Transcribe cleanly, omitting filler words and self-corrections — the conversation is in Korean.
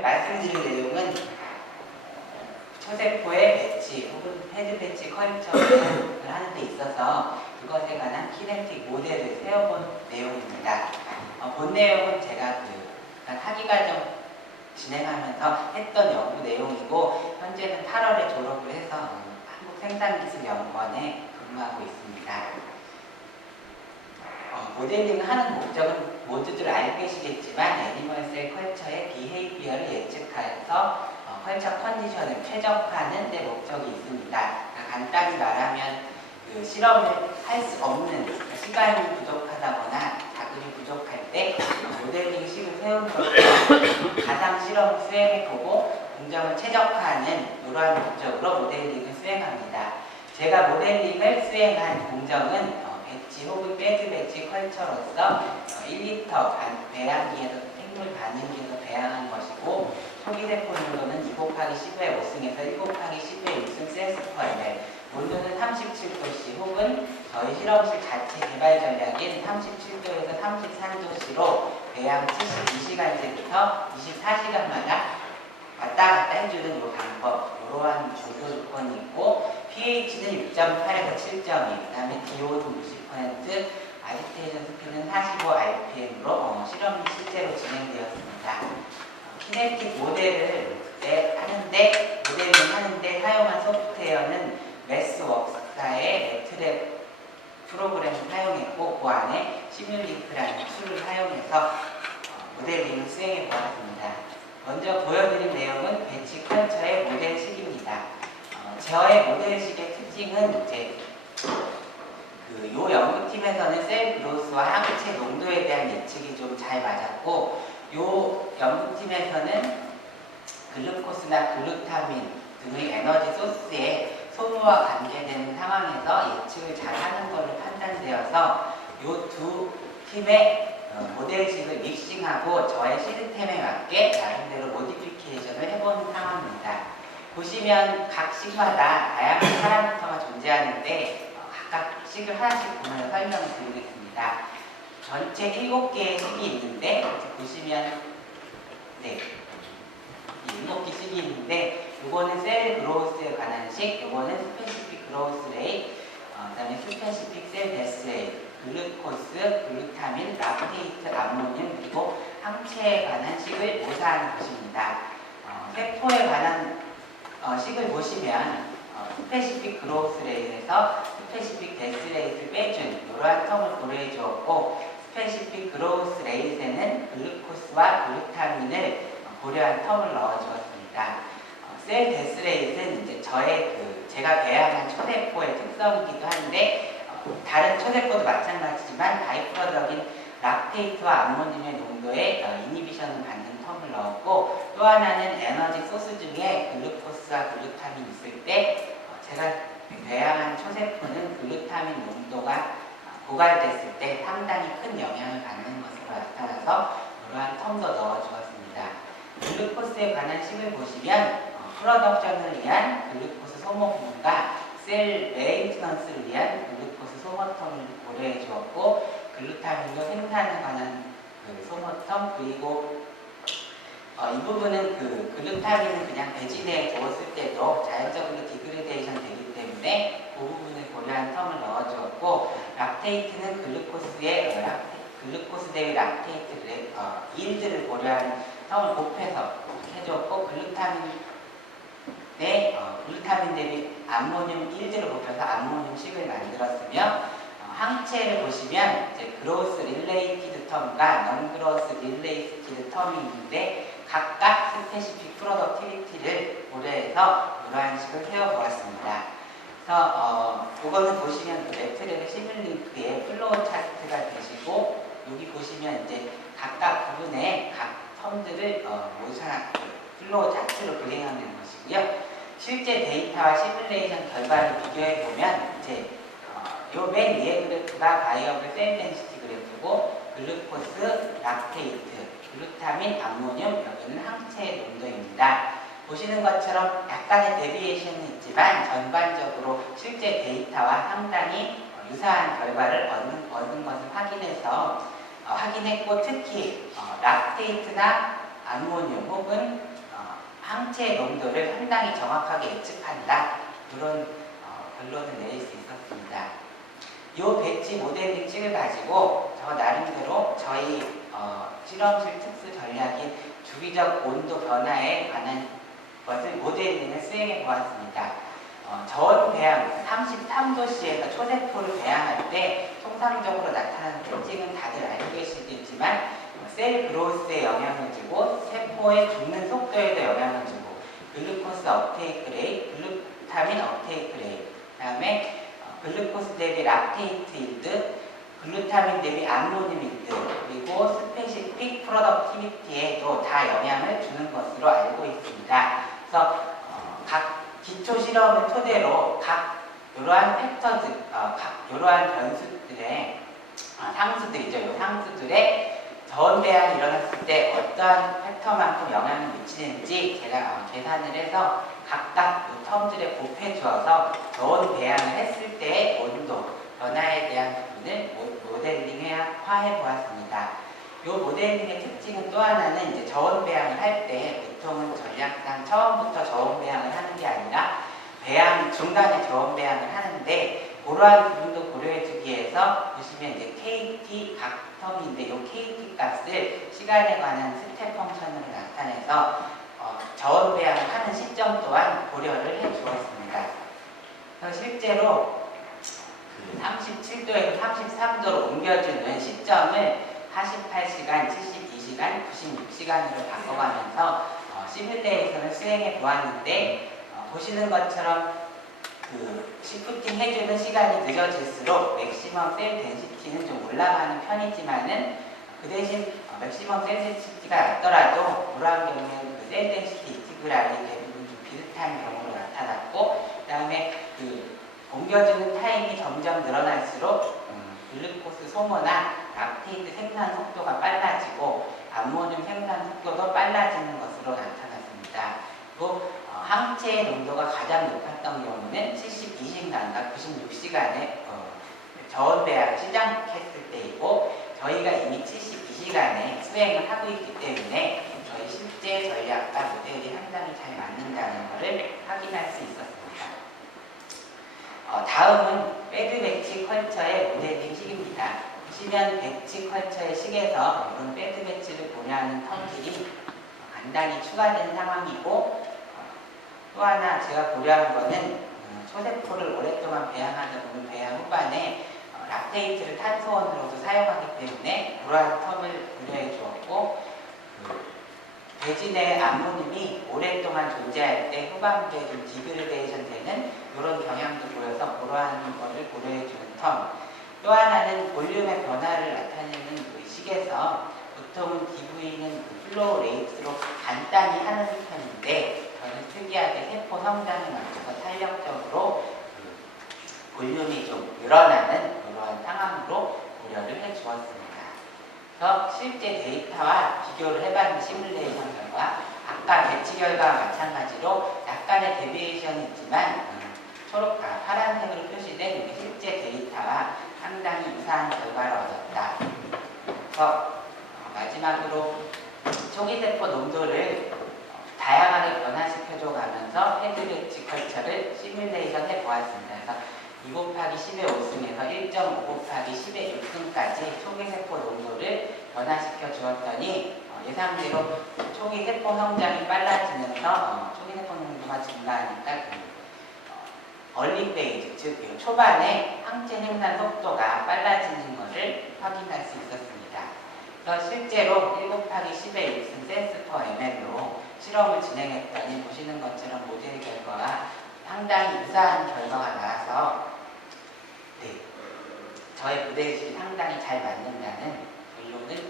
오늘 말씀드릴 내용은 초세포의 배치 혹은 헤드 배치 컬처를 하는 데 있어서 그것에 관한 키네틱 모델을 세워본 내용입니다. 본 내용은 제가 학위과정 진행하면서 했던 연구 내용이고 현재는 8월에 졸업을 해서 한국생산기술연구원에 근무하고 있습니다. 모델링을 하는 목적은 모두들 알고 계시겠지만 애니멀셀 컬처의 비헤이비어를 예측하여서 컬처 컨디션을 최적화하는 데 목적이 있습니다. 간단히 말하면 실험을 할 수 없는 시간이 부족하다거나 자금이 부족할 때 모델링식을 세우는 것으로 가상 실험을 수행해보고 공정을 최적화하는 이러한 목적으로 모델링을 수행합니다. 제가 모델링을 수행한 공정은 배치 혹은 배드 배치 컬처로서 1리터 배양기에서 생물 반응기에서 배양한 것이고 초기세포 농도는 2곱하기15의 5승에서 1곱하기10의 6승 셀스/ml, 온도는 37도씨 혹은 저희 실험실 자체 개발 전략인 37도에서 33도씨로 배양 72시간째부터 24시간마다 왔다 갔다 해주는 이 방법, 이러한 조교 조건이 있고 pH는 6.8에서 7.2, 그 다음에 DO는 60%, 아지테이션 스피드는 45rpm으로 실험이 실제로 진행되었습니다. 키네틱 모델을 하는데 사용한 소프트웨어는 매스웍스사의 매트랩 프로그램을 사용했고 그 안에 시뮬링크라는 툴을 사용해서 모델링을 수행해 보았습니다. 먼저 보여드린 내용은 배치 컬처의 모델식입니다. 저의 모델식의 특징은 요 연구팀에서는 셀 그로스와 항체 농도에 대한 예측이 좀 잘 맞았고 요 연구팀에서는 글루코스나 글루타민 등의 에너지 소스의 소모와 관계되는 상황에서 예측을 잘 하는 것으로 판단되어서 요 두 팀의 모델식을 믹싱하고 저의 시스템에 맞게 나름대로 모디피케이션을 해본 상황입니다. 보시면 각 식마다 다양한 파라미터가 존재하는데 각각 식을 하나씩 보면서 설명을 드리겠습니다. 전체 7개의 식이 있는데 보시면 7개 식이 있는데 요거는 셀 그로스에 관한 식, 요거는 스페시픽 그로스 레이트, 그 다음에 스페시픽 셀 데스 레이트, 글루코스, 글루타민, 락테이트, 암모늄, 그리고 항체에 관한 식을 모사하는 것입니다. 세포에 관한 식을 보시면 스페시픽 그로스 레이트에서 스페시픽 데스 레이트를 빼준 이러한 텀을 고려해 주었고 스페시픽 그로스 레이트에는 글루코스와 글루타민을 고려한 텀을 넣어 주었습니다. 셀 데스 레이트는 이제 제가 배양한 초세포의 특성이기도 한데 다른 초세포도 마찬가지지만 바이프로덕인 락테이트와 암모늄의 농도에 이니비션을 받는 텀을 넣었고 또 하나는 에너지 소스 중에 글루코스와 글루타민이 있을 때 제가 배양한 초세포는 글루타민 농도가 고갈됐을 때 상당히 큰 영향을 받는 것으로 나타나서 이러한 텀도 넣어주었습니다. 글루코스에 관한 식을 보시면 프로덕션을 위한 글루코스 소모분과 셀 메인티넌스를 위한 글루코스 소모텀을 고려해 주었고 글루타민도 생산에 관한 소모텀 그리고 이 부분은 글루타민은 그냥 배지대에 두었을 때도 자연적으로 디그레데이션 되기 때문에 그 부분을 고려한 텀을 넣어주었고 락테이트는 글루코스 대비 락테이트 일드를 고려한 텀을 곱해서 해줬고 글루타민 대비 암모늄 일드를 곱해서 암모늄식을 만들었으며 항체를 보시면 이제 그로스 릴레이티드 텀과 넌 그로스 릴레이티드 텀이 있는데 각각 스페시픽 프로덕티비티를 고려해서 이러한 식을 세워보았습니다. 그래서 이거는 보시면 매트랩의 시뮬링크의 플로우 차트가 되시고 여기 보시면 이제 각각 부분에 각 텀들을 플로우 차트로 그려내는 것이고요. 실제 데이터와 시뮬레이션 결과를 비교해보면 이제 요 맨 위에 그래프가 바이어블 셀 덴시티 그래프고 글루코스, 락테이트, 글루타민, 암모늄, 여기는 항체의 농도입니다. 보시는 것처럼 약간의 데비에이션은 있지만 전반적으로 실제 데이터와 상당히 유사한 결과를 얻은 것을 확인했고 특히 락테이트나 암모늄 혹은 항체 농도를 상당히 정확하게 예측한다. 이런 결론을 내릴 수 있었습니다. 이 배치 모델링 식을 가지고 저 나름대로 저희 실험실 특수 전략인 주기적 온도 변화에 관한 것을 모델링을 수행해 보았습니다. 저온 배양 33도씨에서 초세포를 배양할 때 통상적으로 나타나는 특징은 다들 알고 계시겠지만 셀 그로스에 영향을 주고 세포의 죽는 속도에도 영향을 주고 글루코스 업테이크 레이트, 글루타민 업테이크 레이트, 그 다음에 글루코스 대비 락테이트 일드, 글루타민 대비 암모늄 일드, 그리고 스페시픽 프로덕티비티에도 다 영향을 주는 것으로 알고 있습니다. 그래서 각 기초 실험을 토대로 각 이러한 팩터들, 이러한 변수들의 상수들이죠. 이 상수들의 저온 배양이 일어났을 때 어떠한 팩터만큼 영향을 미치는지 제가 계산을 해서 각각 이 텀들에 곱해 주어서 저온 배양을 했을 때의 온도 변화에 대한 부분을 모델링화해 보았습니다. 이 모델링의 특징은 또 하나는 이제 저온 배양을 할 때 보통은 전략상 처음부터 저온 배양을 하는 게 아니라 배양 중간에 저온 배양을 하는데 그러한 부분도 고려해 주기 위해서 보시면 이제 KT 각 텀인데 이 KT 값을 시간에 관한 스텝 펑션으로 나타내서 저온 배양을 하는 시점 또한 고려를 해 주었습니다. 그래서 실제로 그 37도에서 33도로 옮겨주는 시점을 48시간, 72시간, 96시간으로 바꿔가면서 시뮬레이션을 수행해 보았는데 보시는 것처럼 그 시프팅 해주는 시간이 늦어질수록 맥시멈 셀 덴시티는 좀 올라가는 편이지만은 그 대신 맥시멈 셀 덴시티가 낮더라도 그러한 경우에는 그 셀 덴시티 인티그랄이 대부분 좀 비슷한 경우로 나타났고 그 다음에 그 옮겨주는 타임이 점점 늘어날수록 글루코스 소모나 락테이트 생산 속도가 빨라지고 암모늄 생산 속도도 빨라지는 것으로 나타났습니다. 또 항체의 농도가 가장 높았던 경우는 72시간과 96시간에 저온 배양을 시작했을 때이고 저희가 이미 72시간에 수행을 하고 있기 때문에 저희 실제 전략과 모델이 상당히 잘 맞는다는 것을 확인할 수 있었습니다. 다음은 배드 배치 컬처의 모델링 식입니다. 보시면 배치 컬처의 식에서 이런 배드 배치를 고려하는 텀들이 간단히 추가된 상황이고 또 하나 제가 고려한 거는 초세포를 오랫동안 배양하다 보면 배양 후반에 락테이트를 탄소원으로도 사용하기 때문에 그러한 텀을 고려해 주었고 돼지 내 암모늄이 오랫동안 존재할 때 후반부에 좀 디그레데이션 되는 이런 경향도 보여서 그러한 것을 고려해 주는 텀. 또 하나는 볼륨의 변화를 나타내는 그 식에서 보통은 DV는 플로우 레이트로 간단히 하는 편인데 저는 특이하게 세포 성장에 맞춰서 탄력적으로 볼륨이 좀 늘어나는 그러한 상황으로 고려를 해 주었습니다. 그래서 실제 데이터와 비교를 해봤는 시뮬레이션 결과 아까 배치 결과와 마찬가지로 약간의 데비에이션이 있지만 파란색으로 표시된 실제 데이터와 상당히 유사한 결과를 얻었다. 그래서 마지막으로 초기세포 농도를 다양하게 변화시켜줘 가면서 헤드 배치 컬처를 시뮬레이션 해 보았습니다. 그래서 2 곱하기 10의 5승에서 1.5 곱하기 10의 6승까지 초기세포 농도를 변화시켜 주었더니 예상대로 초기세포 성장이 빨라지면서 초기세포 농도가 증가하니까 얼리 페이즈, 즉 초반에 항체 생산 속도가 빨라지는 것을 확인할 수 있었습니다. 그래서 실제로 1 곱하기 10의 6승 센스 퍼 ml로 실험을 진행했더니 보시는 것처럼 모델 결과와 상당히 유사한 결과가 나와서 저의 모델식이 상당히 잘 맞는다는 결론을